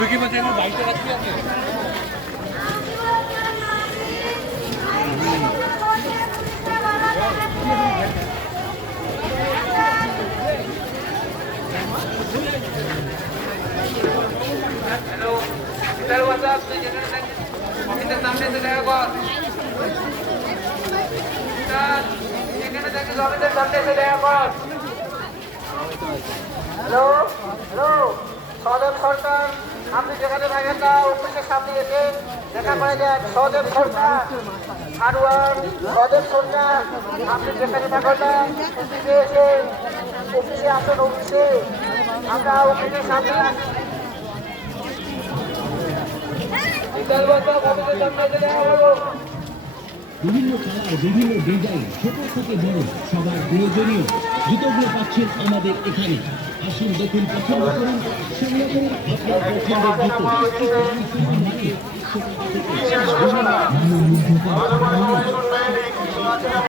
তুই কি বলছিস বাইকটা রাখবি আপনি? হ্যালো, স্যার হোয়াটসঅ্যাপ, তুই যেখানে থাকিস অফিসের সামনে এসে দেখা কর। স্যার, যেখানে থাকিস অফিসের সামনে এসে দেখা কর। হ্যালো হ্যালো, সহদেব সরকার, আপনি যেখানে থাকেন না অফিসের সামনে এসে দেখা করে যান। সহদেব সরকার, হারওয়ার সহদেব সরকার, আপনি যেখানে থাকেন না অফিসে এসে অফিসে আসুন। অফিসে আমরা অফিসের সামনে আছি। বিভিন্ন কালার, বিভিন্ন ডিজাইন, ছোট থেকে বড় সবার প্রয়োজনীয় জুতোগুলো পাচ্ছেন আমাদের এখানে। আসুন, দেখুন, পছন্দ করুন, সংগ্রহ করুন আপনার পছন্দের জুতো।